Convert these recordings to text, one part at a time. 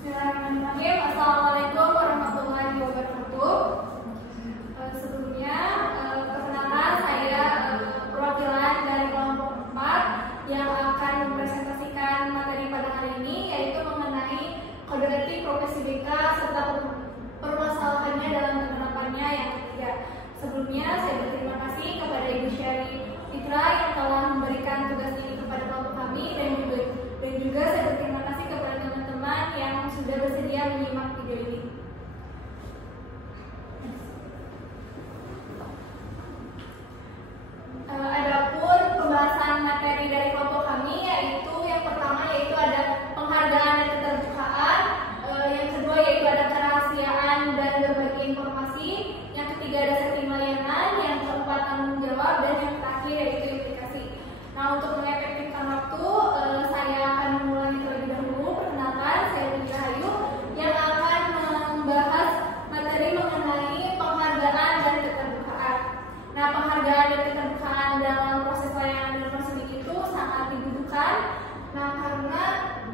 Bismillahirrahmanirrahim. Assalamualaikum warahmatullahi wabarakatuh. Sebelumnya, perkenalkan saya perwakilan dari kelompok 4 yang akan mempresentasikan materi pada hari ini, yaitu mengenai kode etik profesi BK serta permasalahannya dalam penerapannya yang ketiga. Sebelumnya, saya berterima kasih kepada Ibu Syari Fitra yang telah memberikan tugas ini kepada kelompok kami, dan juga saya berterima kasih kepada teman-teman yang sudah bersedia menyimak video ini. Adapun pembahasan materi dari kelompok kami, yaitu yang pertama yaitu ada penghargaan dan keterbukaan, yang kedua yaitu ada kerahasiaan dan berbagi informasi, yang ketiga ada setting layanan, yang keempat tanggung jawab, dan yang terakhir yaitu implikasi. Nah, untuk mengefektifkan waktu, saya akan memulai terlebih dahulu. Perkenalkan, saya Putri Rahayu yang akan membahas materi mengenai penghargaan dan keterbukaan. Nah, penghargaan dan keterbukaan dalam proses layanan dan konseling itu sangat dibutuhkan. Nah, karena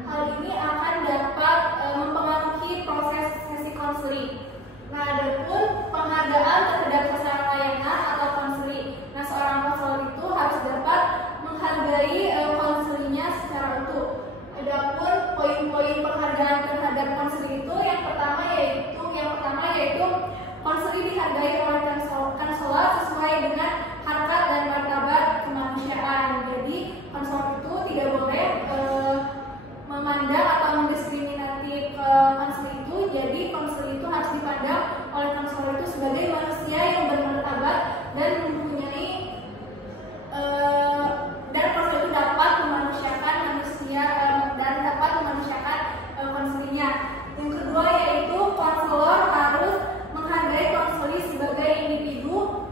hal ini akan dapat mempengaruhi proses sesi konseling. Nah, adapun penghargaan terhadap peserta layanan atau konseling. Nah, seorang konselor itu harus dapat menghargai konselingnya secara utuh. Adapun poin-poin penghargaan terhadap konseling itu yang pertama yaitu konseling dihargai oleh konselor sesuai dengan harkat dan martabat kemanusiaan. Jadi konselor itu tidak boleh memandang atau mendiskriminatif konseling itu. Jadi konseling itu harus dipandang oleh konselor itu sebagai manusia yang bermartabat dan mempunyai dan konselor itu dapat memanusiakan manusia dan dapat memanusiakan konselingnya. Yang kedua yaitu konselor harus menghargai konseling sebagai individu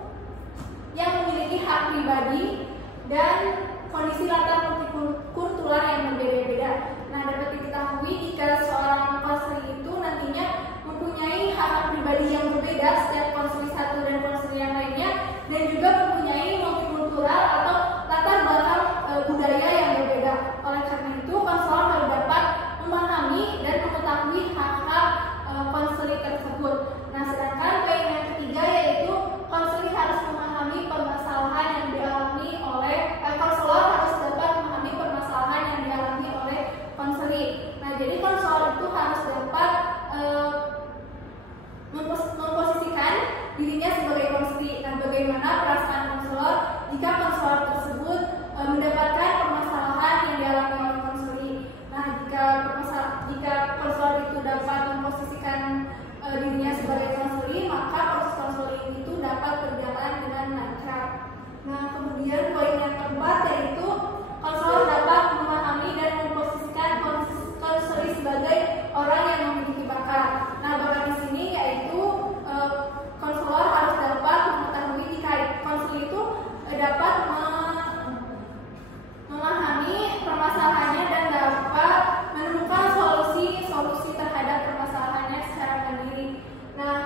yang memiliki hak pribadi dan kondisi latar multikultural yang berbeda-beda. Nah, dapat diketahui jika seorang konseling itu nantinya mempunyai hak pribadi yang berbeda setiap konseling satu dan konseling yang lainnya, dan juga mempunyai multikultural atau latar belakang budaya yang berbeda. Oleh karena itu, konselor harus dapat memahami dan mengetahui hak-hak konseling tersebut. Nah, sedangkan poin yang ketiga yaitu konseling harus memahami permasalahan yang dialami oleh konselor harus dapat memahami permasalahan yang dialami oleh konseling. Nah, jadi konselor itu harus dapat memposisikan dirinya sebagai konseling. Nah, bagaimana perasaan konselor jika konselor tersebut mendapatkan permasalahan yang dialami oleh konseling. Nah, jika konselor itu dapat memposisikan dirinya sebagai konseling, maka proses konseling itu dapat berjalan dengan lancar. Nah, kemudian poin yang keempat yaitu konselor dapat memahami dan memposisikan konseling sebagai orang yang memiliki bakat. Nah, bakat di sini yaitu konselor harus dapat mengetahui jika konseling itu dapat memahami permasalahannya dan dapat menemukan solusi terhadap permasalahannya secara mandiri. Nah,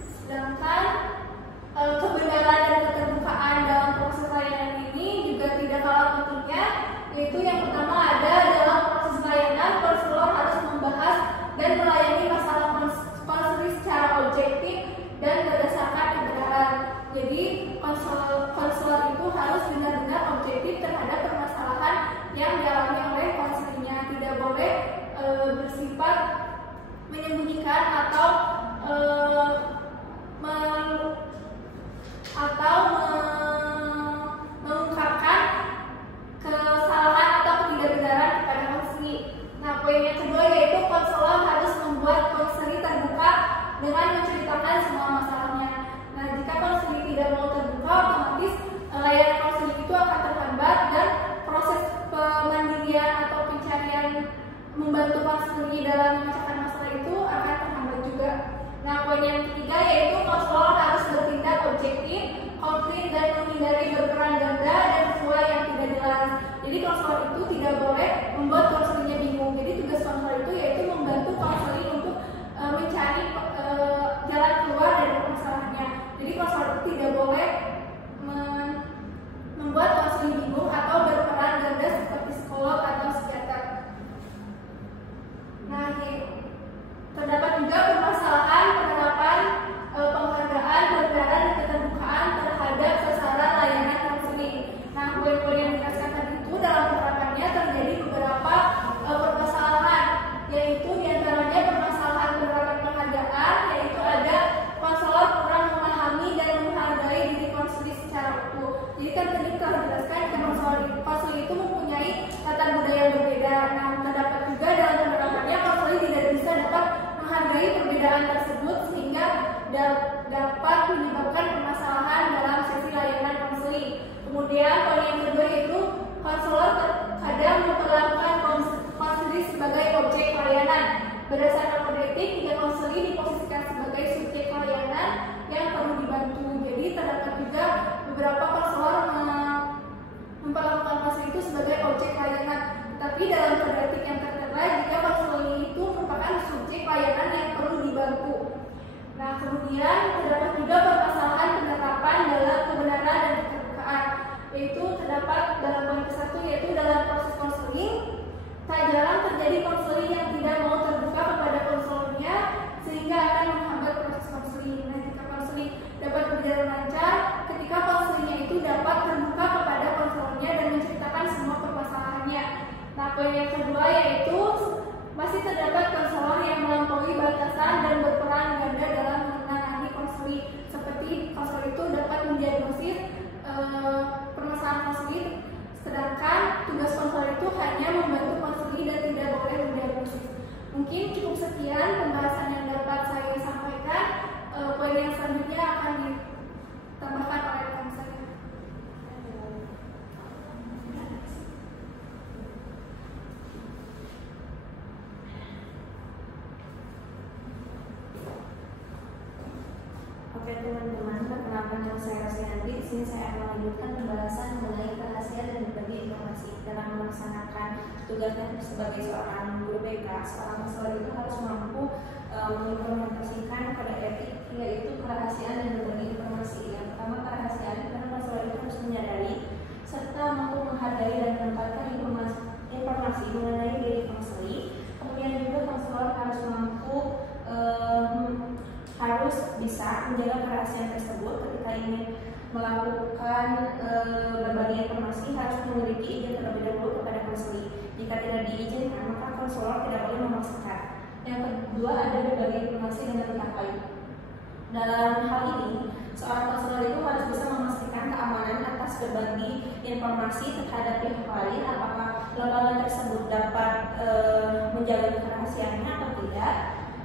sedangkan kebenaran dan keterbukaan dalam proses layanan ini juga tidak kalah pentingnya, yaitu yang pertama ada dalam proses layanan konselor harus membahas dan melayani masalah konseling secara objektif dan berdasarkan kebenaran. Jadi konselor itu harus benar-benar objektif terhadap permasalahan yang dialami oleh konselingnya, tidak boleh bersifat menyembunyikan atau mengungkapkan kesalahan atau ketidakbenaran kepada konseling. Nah, poin yang kedua yaitu konselor harus membuat konseling terbuka dengan menceritakan semua masalahnya. Nah, jika konseling tidak mau terbuka, otomatis layanan konseling itu akan terhambat dan proses pemandirian atau pencarian membantu konseling dalam memecahkan masalah itu akan terhambat juga. Nah, poin yang ketiga yaitu konselor harus bertindak objektif, konkret, dan menghindari berperan ganda dan sesuai yang tidak jelas. Jadi konselor itu tidak boleh membuat konselingnya bingung. Jadi tugas konselor itu yaitu membantu konseling untuk mencari jalan keluar dari masalahnya. Jadi konselor itu tidak boleh membuat konseling bingung atau berperan ganda seperti psikolog atau psikiater. Nah, perbedaan tersebut sehingga dapat menyebabkan permasalahan dalam sesi layanan konseling. Kemudian poin yang kedua yaitu konselor terkadang memperlakukan konseling sebagai objek layanan. Berdasarkan kode etik, jika konseling diposisikan sebagai subjek layanan yang perlu dibantu. Jadi terdapat juga beberapa konselor memperlakukan konseling itu sebagai objek layanan. Tapi dalam kode etik yang tertera, jika konseling itu merupakan subjek layanan yang perlu dibantu. Nah, kemudian terdapat juga permasalahan penerapan dalam kebenaran dan keterbukaan, yaitu terdapat dalam poin ke-1 yaitu dalam proses konseling tak jarang terjadi konseling yang tidak mau terbuka kepada konselornya sehingga akan menghambat proses konseling. Nah, jika konseling dapat berjalan lancar ketika konselingnya itu dapat terbuka kepada konselornya dan menceritakan semua permasalahannya. Nah, poin yang kedua yaitu masih terdapat konselor yang melampaui batasan dan berperan ganda dalam menangani konseling. Seperti konselor itu dapat mendiagnosis permasalahan konseling, sedangkan tugas konselor itu hanya membantu konseling dan tidak boleh mendiagnosis. Mungkin cukup sekian pembahasan yang dapat saya sampaikan. Poin yang selanjutnya akan ditambahkan oleh rekan saya. Oke teman-teman, perkenalkan nama saya Rosyanti. Di sini saya akan melanjutkan pembahasan mengenai kerahasiaan dan berbagi informasi. Dalam melaksanakan tugasnya sebagai seorang guru BK, seorang konselor itu harus mampu mengimplementasikan kode etik, yaitu kerahasiaan dan berbagi informasi. Yang pertama, kerahasiaan, karena konselor itu harus menyadari serta mampu menghargai dan menempatkan informasi mengenai diri konseling. Kemudian juga konselor harus mampu harus bisa menjaga kerahasiaan tersebut. Ketika ingin melakukan berbagi informasi harus memiliki izin terlebih dahulu kepada konseling. Jika tidak diizinkan, maka konselor tidak boleh memaksakan. Yang kedua, ada berbagi informasi dengan pihak lain. Dalam hal ini, seorang konselor itu harus bisa memastikan keamanan atas berbagi informasi terhadap pihak lain, apakah lembaga tersebut dapat menjaga kerahasiaannya atau tidak.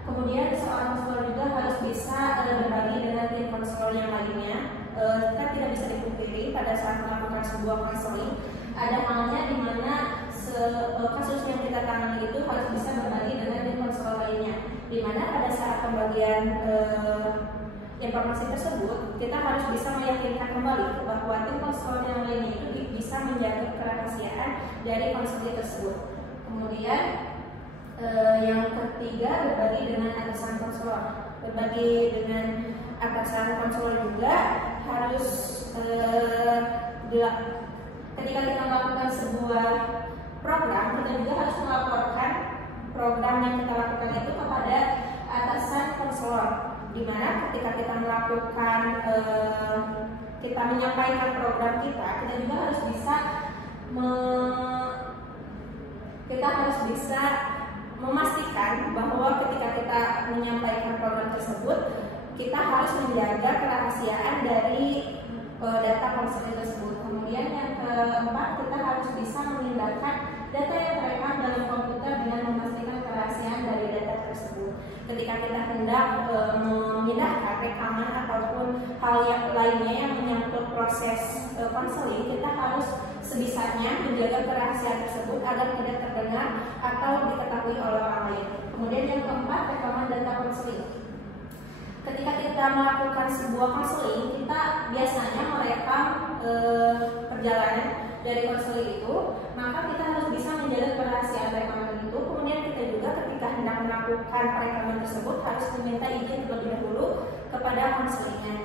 Kemudian seorang konselor juga harus bisa berbagi dengan tim konselor yang lainnya. Kita tidak bisa dipungkiri pada saat melakukan sebuah konseling ada halnya di mana kasus yang kita tangani itu harus bisa berbagi dengan tim konselor lainnya. Di mana pada saat pembagian informasi tersebut kita harus bisa meyakinkan kembali bahwa tim konselor yang lainnya itu bisa menjaga kerahasiaan dari konseling tersebut. Kemudian yang ketiga, berbagi dengan atasan konselor. Berbagi dengan atasan konselor juga harus ketika kita melakukan sebuah program, kita juga harus melaporkan program yang kita lakukan itu kepada atasan konselor. Dimana ketika kita melakukan kita menyampaikan program kita juga harus bisa memastikan bahwa ketika kita menyampaikan program tersebut kita harus menjaga kerahasiaan dari data konseling tersebut. Kemudian yang keempat, kita harus bisa memindahkan data yang terekam dalam komputer dengan memastikan kerahasiaan dari data tersebut. Ketika kita hendak memindahkan rekaman ataupun hal yang lainnya yang menyangkut proses konseling, kita harus sebisanya menjaga kerahasiaan tersebut agar tidak terdengar atau diketahui oleh orang lain. Kemudian yang keempat, rekaman data konseling. Ketika kita melakukan sebuah konseling, kita biasanya merekam perjalanan dari konseling itu, maka kita harus bisa menjaga kerahasiaan rekaman itu. Kemudian kita juga ketika hendak melakukan perekaman tersebut harus meminta izin terlebih dahulu kepada konselingnya.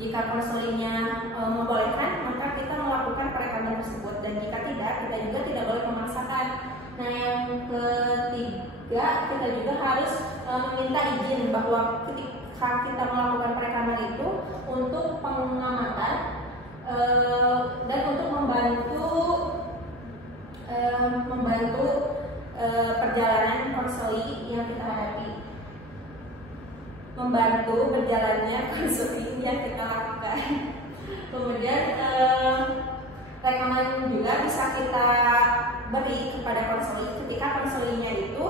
Jika konselingnya membolehkan, maka kita melakukan perekaman tersebut, dan jika tidak, kita juga tidak boleh memaksakan. Nah, yang ketiga, kita juga harus meminta izin bahwa ketika kita melakukan perekaman itu untuk pengamatan dan untuk membantu perjalanan konseling yang kita hadapi. Membantu berjalannya konseling yang kita lakukan. Kemudian rekaman juga bisa kita beri kepada konseling ketika konselingnya itu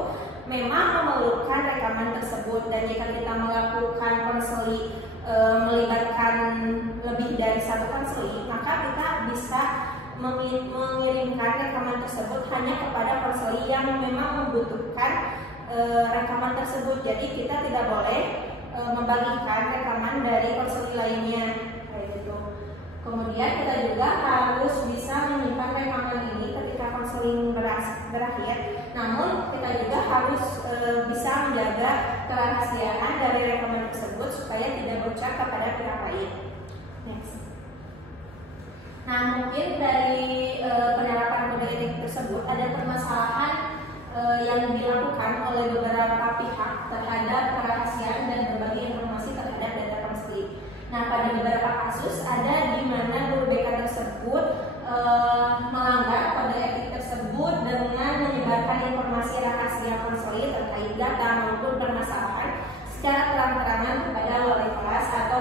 memang memerlukan rekaman tersebut, dan jika kita melakukan konseling melibatkan lebih dari satu konseling, maka kita bisa mengirimkan rekaman tersebut hanya kepada konseling yang memang membutuhkan rekaman tersebut. Jadi kita tidak boleh membagikan rekaman dari konseling lainnya kayak gitu. Kemudian kita juga harus bisa menyimpan rekaman ini ketika konseling berakhir. Namun kita juga harus bisa menjaga kerahasiaan dari rekaman tersebut supaya tidak bocor kepada pihak lain. Next. Nah, mungkin dari penerapan kode etik tersebut ada permasalahan yang dilakukan oleh beberapa pihak terhadap kerahasiaan dan berbagi informasi terhadap data konseling. Nah, pada beberapa kasus ada di mana guru BK tersebut melanggar kode etik tersebut dengan menyebarkan informasi rahasia konseling terkait data maupun permasalahan secara terang-terangan kepada wali kelas atau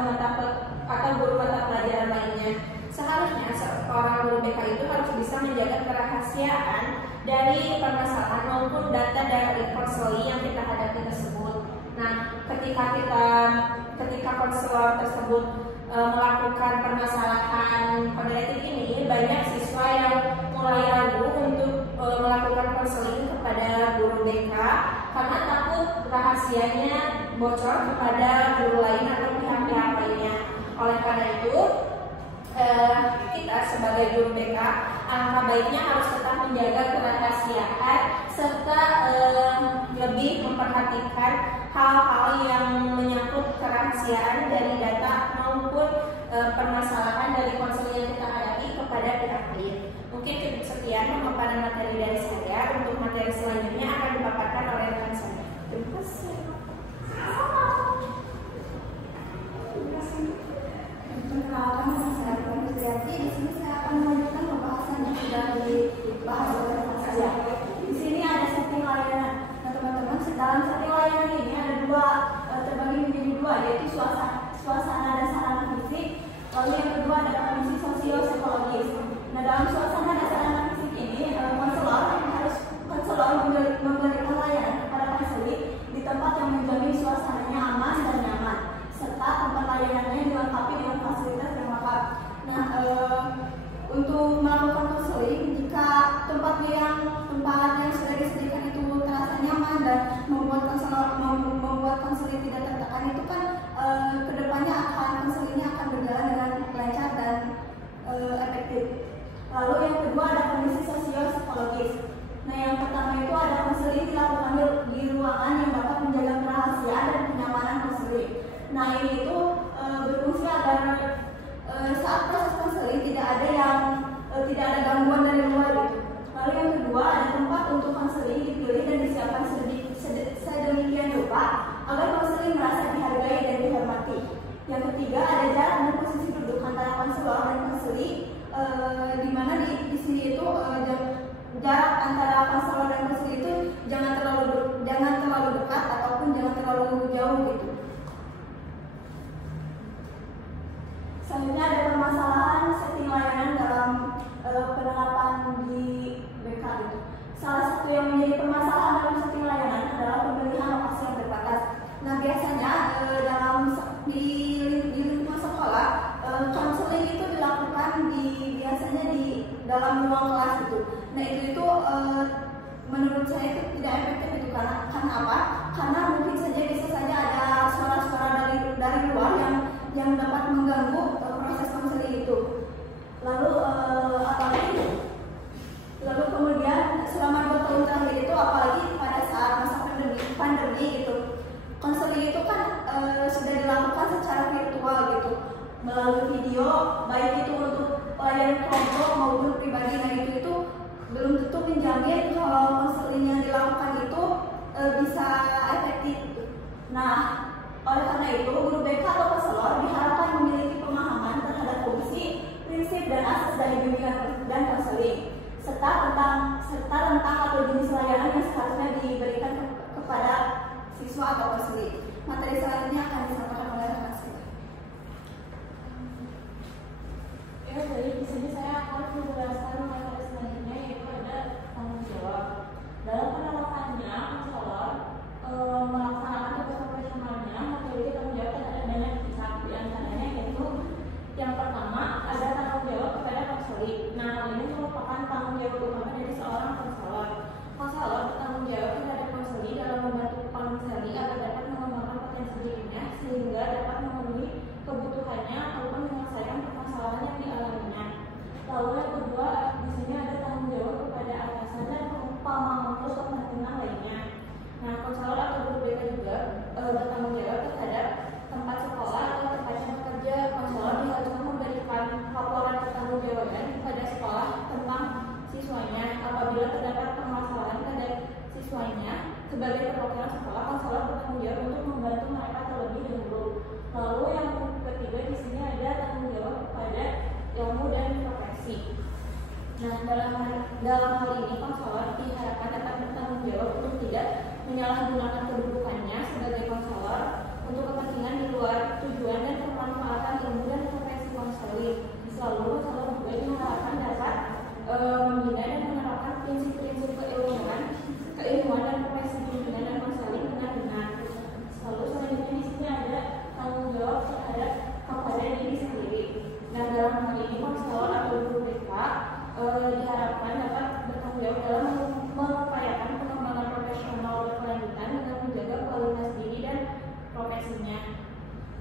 guru mata pelajaran lainnya. Seharusnya seorang guru BK itu harus bisa menjaga kerahasiaan dari permasalahan maupun data dari konseling yang kita hadapi tersebut. Nah, ketika konselor tersebut melakukan permasalahan kode etik ini, banyak siswa yang mulai ragu untuk melakukan konseling kepada guru BK karena takut rahasianya bocor kepada guru lain atau pihak-pihak lainnya. Oleh karena itu, kita sebagai guru BK alangkah baiknya harus tetap menjaga kerahasiaan serta lebih memperhatikan hal-hal yang menyangkut kerahasiaan dari data maupun permasalahan dari konseling yang kita hadapi kepada pihak lain. Mungkin cukup sekian pemaparan materi dari saya. Untuk materi selanjutnya akan dipaparkan oleh rekan saya. Terima kasih. Perkenalkan, saya Pujiati. Di sini saya akan melanjutkan pembahasan yang sudah dibahas oleh rekan saya. Di sini ada setting layanan. Nah, teman-teman, dalam setting layanan ini ada terbagi menjadi dua, yaitu suasana dan sarana fisik. Lalu yang kedua ada kondisi sosio-psikologis. Nah, dalam suasana dan sarana fisik ini, konselor memberikan layanan kepada konseling di tempat yang menjamin suasananya aman dan nyaman, serta tempat layanannya dilengkapi dengan fasilitas yang lengkap. Nah, untuk melakukan konseling, jika tempat yang sudah disediakan itu terasa nyaman dan membuat konseling tidak tertekan, itu kan kedepannya konselingnya akan berjalan dengan lancar dan efektif. Lalu yang kedua ada kondisi sosio-psikologis. Nah, yang pertama itu ada konseling dilakukan di ruangan yang dapat menjaga kerahasiaan dan kenyamanan konseling. Nah, ini itu berfungsi agar saat proses konseling tidak ada gangguan dari luar gitu. Lalu yang kedua ada tempat untuk konseling dipilih dan disiapkan sedemikian rupa agar konseling merasa dihargai dan dihormati. Yang ketiga ada jarak dan posisi duduk antara konselor dan konseling, di mana di sini itu jarak antara konselor dan konseling itu jangan terlalu dekat ataupun jangan terlalu jauh gitu. Selanjutnya ada permasalahan setting layanan dalam penerapan di BK itu. Salah satu yang menjadi permasalahan dalam setting layanan adalah pemilihan lokasi yang terbatas. Nah, biasanya di lingkungan sekolah konseling itu dilakukan biasanya di dalam ruang kelas itu. Nah, itu menurut saya itu tidak efektif itu karena apa? Karena mungkin bisa saja ada suara-suara dari luar yang dapat mengganggu proses konseling itu. Lalu kemudian selama 2 tahun terakhir itu, apalagi pada saat masa pandemi gitu, konseling itu kan sudah dilakukan secara virtual gitu, melalui video, baik itu untuk pelayanan kelompok maupun pribadi. Nah, itu belum tentu menjamin kalau konseling yang dilakukan itu bisa efektif. Nah, oleh karena itu, guru BK atau konselor diharapkan memiliki pemahaman terhadap fungsi, prinsip, dan asas dari bimbingan dan konseling, serta tentang atau jenis layanan yang seharusnya diberikan kepada siswa atau konseling. Materi selanjutnya akan disampaikan oleh rekan saya. Ya, jadi di sini saya akan menjelaskan materi selanjutnya, yaitu ada tanggung jawab. Dalam penerapannya, konselor bertanggung jawab terhadap tempat sekolah atau tempatnya bekerja. Konselor diharuskan memberikan laporan pertanggungjawaban kepada sekolah tentang siswanya apabila terdapat permasalahan pada siswanya. Sebagai perwakilan sekolah, konselor bertanggung jawab untuk membantu mereka terlebih dahulu. Lalu yang ketiga di sini ada tanggung jawab kepada ilmu dan profesi. Nah, dalam hal ini konselor diharapkan dapat bertanggung jawab untuk tidak menyalahgunakan kedudukannya sebagai konselor untuk kepentingan di luar tujuan dan pemanfaatan ilmu dan profesi konseling. Lalu konselor juga diharapkan dapat membina dan menerapkan prinsip-prinsip keilmuan dan profesi pimpinan dan konseling dengan benar. Lalu selanjutnya di sini ada tanggung jawab terhadap kepada diri sendiri. Nah, dalam hal ini konselor atau guru BK diharapkan dapat bertanggung jawab dalam mengupayakan pengembangan profesional berkelanjutan dengan menjaga kualitas diri dan profesinya.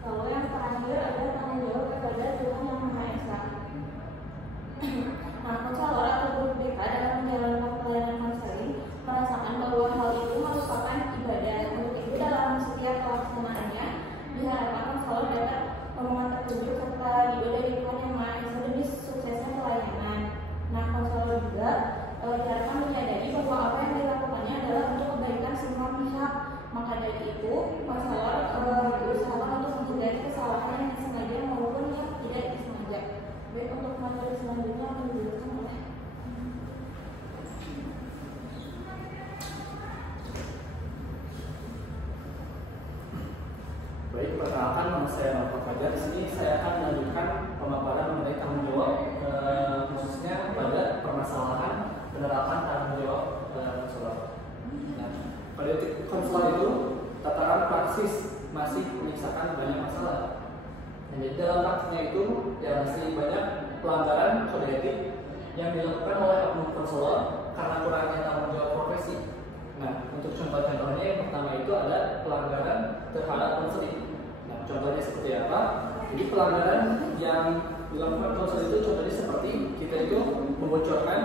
Lalu yang terakhir ada tanggung jawab kepada Tuhan Yang Maha Esa. Nah, konselor atau guru BK dalam menjalankan pelayanan konseling merasakan bahwa hal itu merupakan ibadah. Untuk itu dalam setiap pelaksanaannya diharapkan konselor dapat memohon petunjuk serta didoa dari Tuhan Yang Maha Esa demi suksesnya pelayanan. Nah, konselor juga diharapkan menyadari bahwa apa yang dilakukannya adalah untuk kebaikan semua pihak. Maka dari itu, konselor berusaha untuk menghindari kesalahan yang disengaja maupun yang tidak disengaja. Baik, untuk materi selanjutnya akan dijelaskan oleh Baik, perkenalkan nama saya Nova Fajar. Di sini saya akan melanjutkan pemaparan mengenai tanggung jawab khususnya pada permasalahan penerapan tanggung jawab konselor. Nah, pada konselor itu tataran praksis masih menyisakan banyak masalah. Nah, jadi dalam praktiknya itu ya masih banyak pelanggaran kode etik yang dilakukan oleh oknum konselor karena kurangnya tanggung jawab profesi. Nah, untuk contoh-contohnya yang pertama itu ada pelanggaran terhadap konseling. Nah, contohnya seperti apa? Jadi pelanggaran yang dilakukan konselor itu contohnya seperti kita itu membocorkan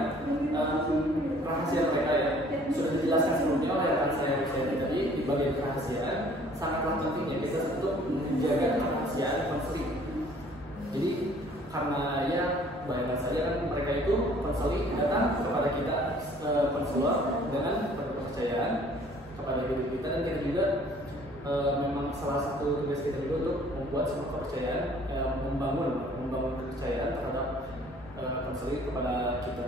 rahasia mereka ya. Sudah dijelaskan sebelumnya oleh rekan saya tadi di bagian kerahasiaan sangatlah pentingnya kita untuk menjaga kerahasiaan konseling. Jadi karena ya bayangkan saja kan mereka itu konseling datang kepada kita konselor dengan kepercayaan kepada diri kita, dan kita juga memang salah satu tugas kita juga untuk membuat sebuah kepercayaan, membangun kepercayaan terhadap konseling kepada kita.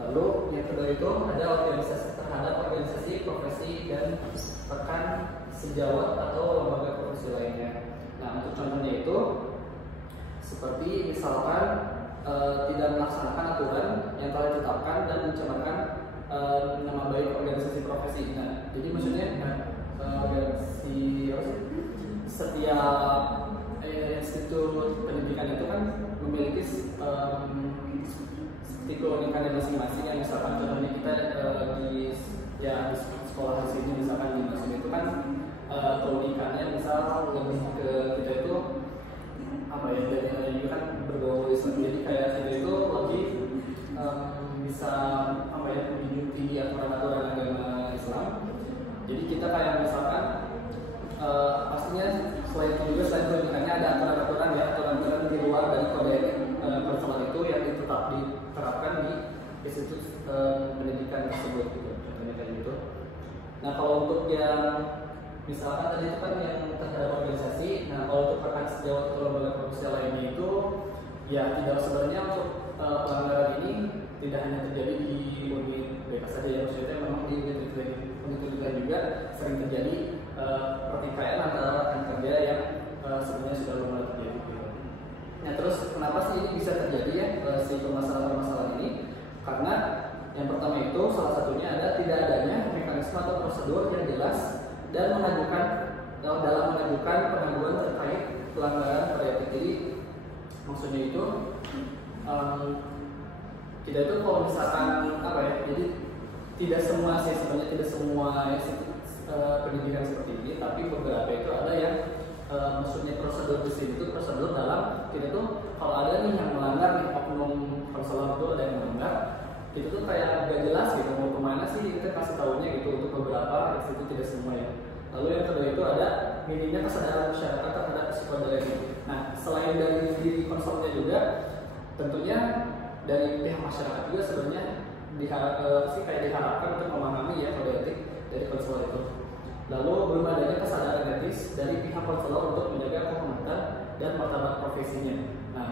Lalu yang kedua itu ada organisasi terhadap organisasi profesi dan rekan sejawat atau lembaga profesi lainnya. Nah, untuk contohnya itu seperti misalkan tidak melaksanakan aturan yang telah ditetapkan dan mencemarkan nama baik organisasi profesi. Nah, jadi maksudnya setiap institut pendidikan itu kan memiliki keunikannya masing-masing. Yang misalkan contohnya kita di sekolah di sini misalkan di mesin itu kan keunikannya misal lebih ke kita itu apa ya, jadi kan bergaul Islam, jadi kayak kita itu lebih bisa apa ya, menjunjung tinggi aturan-aturan agama Islam. Jadi kita kayak misalkan pastinya selain itu juga selain keunikannya ada aturan-aturan ya, aturan-aturan di luar dari kode etik konselor itu yang diterapkan di institut pendidikan tersebut gitu, contohnya kayak gitu. Nah, kalau untuk yang misalkan tadi itu kan yang terhadap organisasi, nah kalau untuk rekan sejawat atau lembaga profesi lainnya itu ya tidak sebenarnya untuk pelanggaran ini tidak hanya terjadi di unit BK saja ya, maksudnya memang di unit lain juga sering terjadi pertikaian antara rekan kerja yang sebenarnya sudah mulai terjadi gitu. Nah, terus kenapa sih ini bisa terjadi ya si permasalahan ini? Karena yang pertama itu salah satunya ada tidak adanya mekanisme atau prosedur yang jelas dan dalam mengajukan pengaduan terkait pelanggaran kode etik. Jadi maksudnya itu kita itu kalau misalkan apa ya, jadi tidak semua sih sebenarnya, tidak semua pendidikan seperti ini, tapi beberapa itu ada yang maksudnya prosedur di sini itu prosedur dalam kita tuh kalau ada nih yang melanggar nih, oknum konselor itu ada yang melanggar, itu tuh kayak gak jelas gitu mau kemana sih kita kasih tahunya gitu. Untuk beberapa itu tidak semua ya. Lalu yang kedua itu ada minimnya kesadaran masyarakat terhadap psikodrama. Nah, selain dari diri konselornya juga, tentunya dari pihak masyarakat juga sebenarnya diharapkan untuk memahami ya kode etik dari konselor itu. Lalu belum adanya kesadaran etis dari pihak konselor untuk menjaga kehormatan dan martabat profesinya. Nah,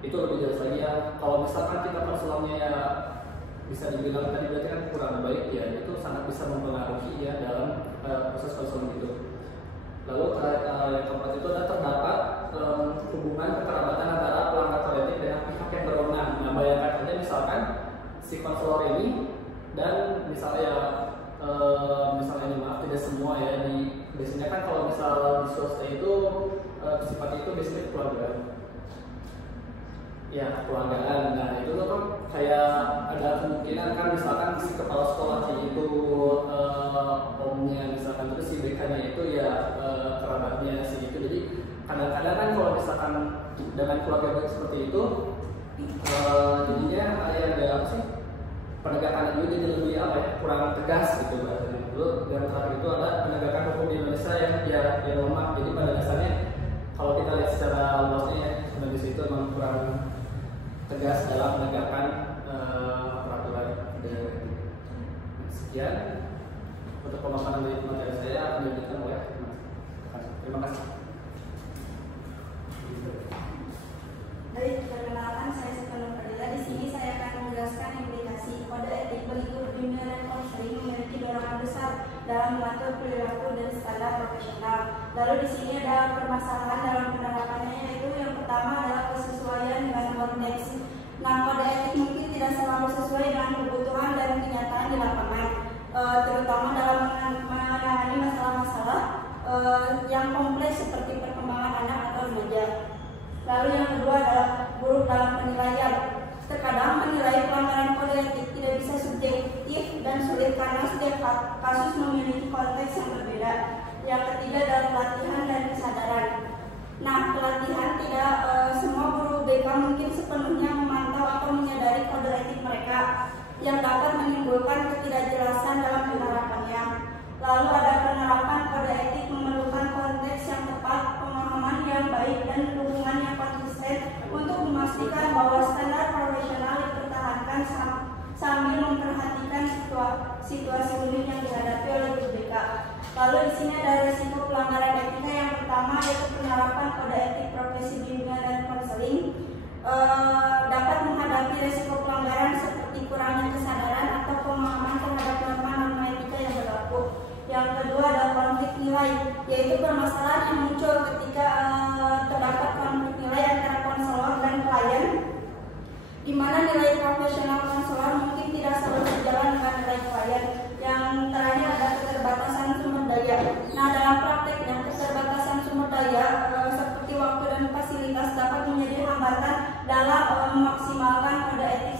itu lebih jelas lagi ya. Kalau misalkan kita konselornya ya bisa dibilang tadi berarti kan kurang baik ya, itu sangat bisa mempengaruhi ya dalam proses konseling itu. Lalu yang keempat itu ada terdapat hubungan kekerabatan antara pelanggar kode etik dengan pihak yang berwenang. Nah, bayangkan aja misalkan si konselor ini dan misalnya maaf tidak semua ya, biasanya kan kalau misal di swasta itu sifatnya itu biasanya keluarga. Ya, keluargaan. Nah, itu tuh kan kayak ada kemungkinan kan misalkan si kepala sekolah itu omnya misalkan, terus si BK-nya itu ya kerabatnya si itu. Jadi kadang-kadang kan kalau misalkan dengan keluarga seperti itu jadinya ada apa sih, penegakan itu jadi lebih apa ya, kurang tegas gitu bahasanya. Lalu yang terakhir itu ada penegakan hukum di Indonesia yang lemah. Jadi pada dasarnya kalau kita lihat secara luasnya ya, Indonesia itu memang kurang tegas dalam menegakkan peraturan. Sekian untuk pemaparan dari materi saya akan dilanjutkan oleh terima kasih. Baik, perkenalkan saya Sukarno Fadila. Di sini saya akan menjelaskan implikasi kode etik bagi guru bimbingan dan konseling memiliki dorongan besar dalam mengatur perilaku dan standar profesional. Lalu di sini ada permasalahan dalam penerapannya, yaitu yang pertama adalah kesesuaian dengan konteks. Nah, kode etik mungkin tidak selalu sesuai dengan kebutuhan dan kenyataan di lapangan, terutama dalam menangani masalah-masalah yang kompleks seperti perkembangan anak atau remaja. Lalu yang kedua adalah buruk dalam penilaian. Terkadang menilai pelanggaran kode etik tidak bisa subjektif dan sulit karena setiap kasus memiliki konteks yang berbeda. Yang ketiga adalah pelatihan dan kesadaran. Nah, pelatihan tidak semua guru BK mungkin sepenuhnya memantau atau menyadari kode etik mereka, yang dapat menimbulkan ketidakjelasan dalam penerapannya. Lalu ada penerapan kode etik memerlukan konteks yang tepat, pemahaman yang baik, dan dukungan yang konsisten untuk memastikan bahwa standar profesional dipertahankan sambil memperhatikan situasi unik yang dihadapi oleh guru BK. Lalu di sini ada risiko pelanggaran etika. Yang pertama yaitu penerapan kode etik profesi bimbingan dan konseling dapat menghadapi risiko pelanggaran seperti kurangnya kesadaran atau pemahaman terhadap norma-norma etika yang berlaku. Yang kedua adalah konflik nilai, yaitu permasalahan yang muncul ketika terdapat konflik nilai antara konselor dan klien, di mana nilai profesional konselor mungkin tidak selalu sejalan dengan nilai klien. Yang terakhir ada keterbatasan sumber daya. Nah, dalam prakteknya keterbatasan sumber daya seperti waktu dan fasilitas dapat menjadi hambatan dalam memaksimalkan kode etik